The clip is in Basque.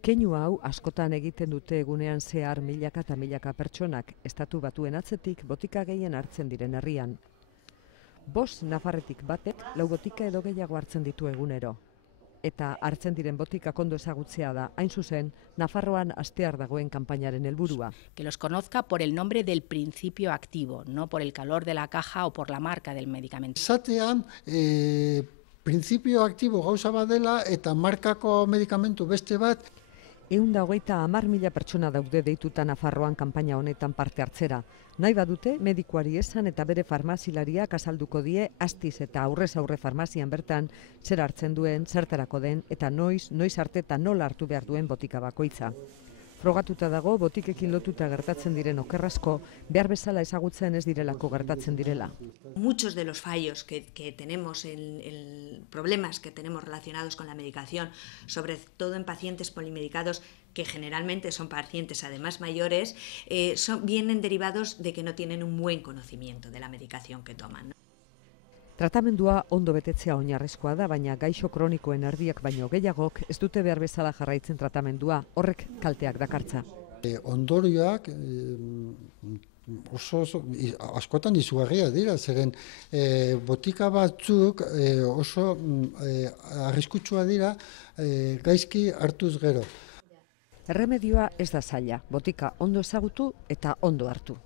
Keinu hau askotan egiten dute egunean zehar milaka eta milaka pertsonak Estatu Batuen atzetik botika gehien hartzen diren herrian. 5 nafarretik batek 4 botika edo gehiago hartzen ditu egunero. Eta hartzen diren botikak ondo ezagutzea da, hain zuzen, Nafarroan hastear dagoen kanpainaren helburua. Que los conozca por el nombre del principio activo, no por el color de la caja o por la marca del medicamento. Esatean, printzipio aktibo gauza bat dela eta markako medikamentu beste bat. 130.000 pertsona daude deituta Nafarroan kanpaina honetan parte hartzera. Nahi badute, medikuari esan eta bere farmazilariak azalduko die astiz eta aurrez aurre farmazian bertan zer hartzen duen, zertarako den eta noiz arte eta nola hartu behar duen botika bakoitza. Frogatuta dago, botikekin lotuta gertatzen diren okerrasko, behar bezala ezagutzen ez direlako gertatzen direla. Muchos de los fallos que tenemos, problemas que tenemos relacionados con la medicación, sobre todo en pacientes polimedicados, que generalmente son pacientes además mayores, vienen derivados de que no tienen un buen conocimiento de la medicación que toman, ¿no? Tratamendua ondo betetzea oinarrizkoa da, baina gaixo kronikoen erdiak baino gehiagok ez dute behar bezala jarraitzen tratamendua, horrek kalteak dakartza. Ondorioak oso askotan izugarriak dira, zeren botika batzuk oso arriskutsua dira gaizki hartuz gero. Erremedioa ez da zaila, botika ondo ezagutu eta ondo hartu.